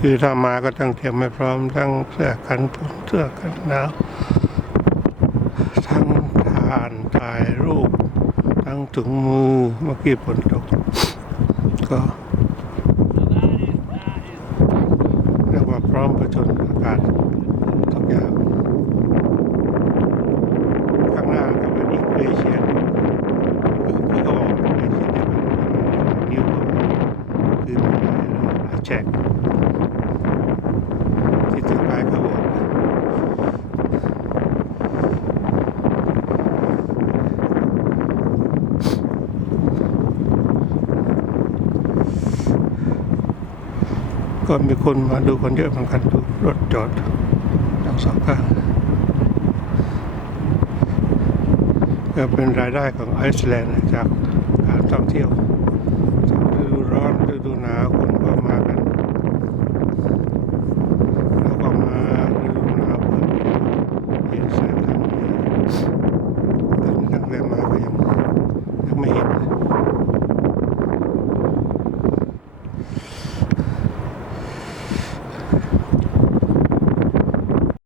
คือถ้ามาก็ต้องเตรียมให้พร้อมทั้งเสื้อกันฝนเสื้อกันหนาวทั้งทานถ่ายรูป ทั้งถุงมือเมื่อกี้ฝนตก ก็เรียกว่าพร้อมประชนอากาศทุกอย่างข้างหน้าก็เป็นอีกเกรเชียนคือเขาบอกเป็นเกรเชียนเดียวกันนิ้วคือไม่ได้แจก ก็มีคนมาดูคนเยอะเหมือนกันดูรถจอดทั้งสองข้างก็เป็นรายได้ของไอซ์แลนด์จากการท่องเที่ยวฤดูร้อนฤดูหนาวคนก็มากันแล้วก็มาดูหนาวเห็นแสงทางเหนือแต่นังเรียมาก็ยังยังไม่เห็น